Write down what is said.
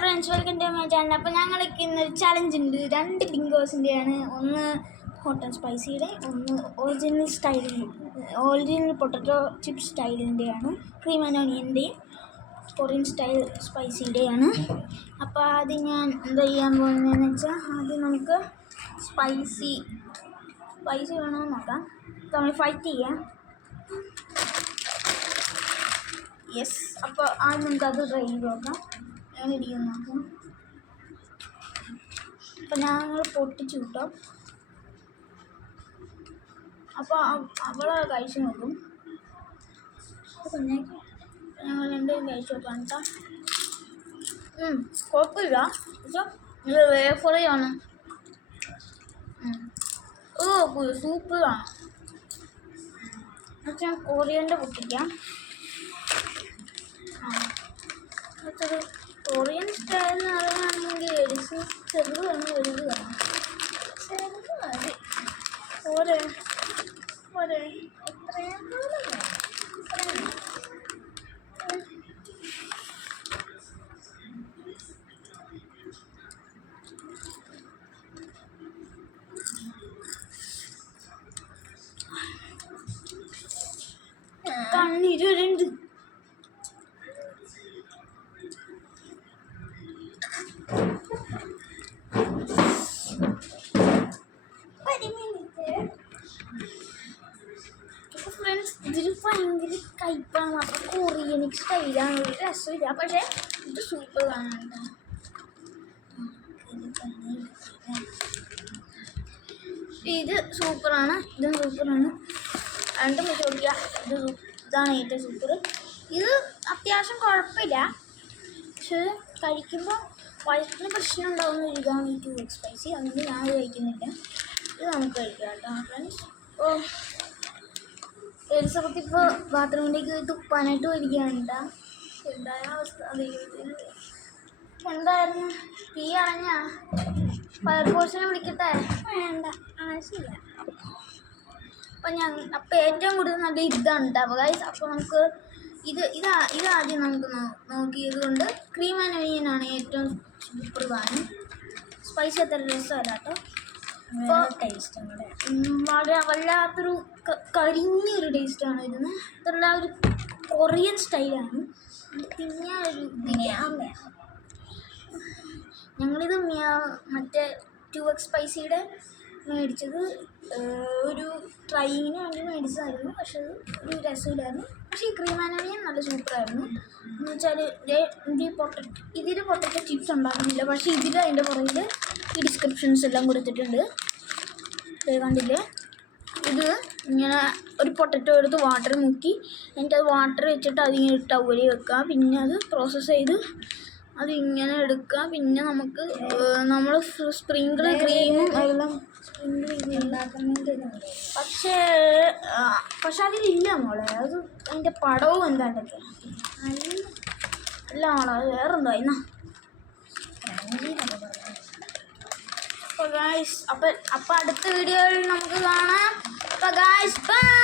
Friends, welcome to my channel. അപ്പോൾ ഞങ്ങൾക്ക് ഇന്നൊരു ചലഞ്ച് ഉണ്ട്. 2 ബിങ്കോസിൻ്റെയാണ്. ഒന്ന് ഹോട്ട് ആൻഡ് സ്പൈസിയുടെ, ഒന്ന് ഒറിജിനൽ പൊട്ടറ്റോ ചിപ്സ് സ്റ്റൈലിൻ്റെയാണ്. ക്രീം ആൻഡ് ഓണിയൻ്റെയും കൊറിയൻ സ്റ്റൈൽ സ്പൈസിൻ്റെയാണ്. അപ്പോൾ ആദ്യം ഞാൻ എന്താ ചെയ്യാൻ പോകുന്നതെന്ന് വെച്ചാൽ, ആദ്യം നമുക്ക് സ്പൈസി വേണമെന്ന് നോക്കാം. നമ്മൾ ഫൈറ്റ് ചെയ്യാം. യെസ്. അപ്പോൾ ആദ്യം നമുക്കത് ട്രൈ ചെയ്ത് നോക്കാം. അങ്ങനെ ഇരിക്കും നോക്കാം. അപ്പം ഞങ്ങൾ പൊട്ടിച്ചു കിട്ടും. അപ്പോൾ അവളെ കഴിച്ച് നോക്കും. അപ്പം ഞങ്ങൾ രണ്ടുപേരും കഴിച്ച് നോക്കാം കേട്ടോ. കുഴപ്പമില്ല. പക്ഷേ ഇത് വേഫറിയാണ്. സൂപ്പറാണ്. പക്ഷെ ഞാൻ കൊറിയൻ്റെ പൊട്ടിക്കാം. മറ്റൊരു കൊറിയൻ സ്റ്റൈൽ എന്ന് പറയുകയാണെങ്കിൽ ചെറുത് വേണം, വലുത് വേണം. ചെറുത് മതി. എത്രയും കണ്ണീരുണ്ട്. ഫ്രണ്ട്സ്, ഇതിൽ ഭയങ്കര കയ്പാണ്. അപ്പോൾ കൊറിയനിക് സ്റ്റൈലാണ്. ഒരു രസമില്ല, പക്ഷേ ഇത് സൂപ്പർ കാണാൻ. ഇത് സൂപ്പറാണ്, ഇതും സൂപ്പറാണ്. രണ്ടും വെച്ച് നോക്കിയാൽ ഇതാണ് ഏറ്റവും സൂപ്പർ. ഇത് അത്യാവശ്യം കുഴപ്പമില്ല, പക്ഷേ കഴിക്കുമ്പോൾ വയറ്റിന് പ്രശ്നം ഉണ്ടാകുന്ന ഒരു ഇതാണ് ഈ 2x സ്പൈസി. അതുകൊണ്ട് ഞാൻ കഴിക്കുന്നില്ല. ഇത് നമുക്ക് കഴിക്കാം കേട്ടോ ഫ്രണ്ട്സ്. അപ്പോൾ എലിസബത്ത് ഇപ്പോൾ ബാത്റൂമിലേക്ക് തുപ്പാനായിട്ട് വരികയാണ് കേട്ടോ. എന്തായ അവസ്ഥ എന്തായിരുന്നു? തീ അണഞ്ഞ ഫയർഫോഴ്സിനെ വിളിക്കട്ടെ? വേണ്ട, ആവശ്യമില്ല. അപ്പം ഏറ്റവും കൂടുതൽ നല്ല ഇതാണ് കേട്ടോ ഗൈസ്. അപ്പോൾ നമുക്ക് ഇതാദ്യം നമുക്ക് നോക്കിയത് കൊണ്ട് ക്രീം ആൻഡ് ഒനിയനാണ് ഏറ്റവും പ്രധാനം. സ്പൈസി അത്ര രസമല്ല കേട്ടോ. അപ്പോൾ വളരെ വല്ലാത്തൊരു കരിഞ്ഞൊരു ടേസ്റ്റാണ് ഇതിന്. ഇതുള്ള ഒരു കൊറിയൻ സ്റ്റൈലാണ്. പിന്നെ ഒരു ഞങ്ങളിത് മറ്റേ 2x സ്പൈസിയുടെ മേടിച്ചത് ഒരു ട്രൈയിങ്ങിന് വേണ്ടി മേടിച്ചതായിരുന്നു. പക്ഷെ അത് ഒരു രസമില്ലായിരുന്നു. പക്ഷേ ഈ ക്രീം ആൻഡ് ഓണിയൻ നല്ല സൂപ്പറായിരുന്നു. എന്ന് വെച്ചാൽ ഇതിൽ പൊട്ടറ്റോ ചിപ്സ് ഉണ്ടാക്കുന്നില്ല, പക്ഷേ അതിൻ്റെ പുറകിൽ ഈ ഡിസ്ക്രിപ്ഷൻസ് എല്ലാം കൊടുത്തിട്ടുണ്ട്. കണ്ടില്ലേ? ഇത് ഇങ്ങനെ ഒരു പൊട്ടറ്റോ എടുത്ത് വാട്ടർ മുക്കി എന്നിട്ട് അത് വാട്ടർ വെച്ചിട്ട് അതിങ്ങനെ ടവലിൽ വെക്കുക. പിന്നെ അത് പ്രോസസ്സ് ചെയ്ത് അതിങ്ങനെ എടുക്കുക. പിന്നെ നമുക്ക് നമ്മൾ സ്പ്രിങ്കിൾ ക്രീമും എല്ലാം പക്ഷേ അതിലില്ല മോളെ. അത് അതിൻ്റെ പടവും എന്താണ്ടൊക്കെ അല്ല മോളെ, അത് വേറെന്തോ എന്നാ. അപ്പോൾ ഗായ്സ്, അപ്പം അടുത്ത വീഡിയോയിൽ നമുക്ക് കാണാം. അപ്പോൾ ഗായ്സ്, ബൈ.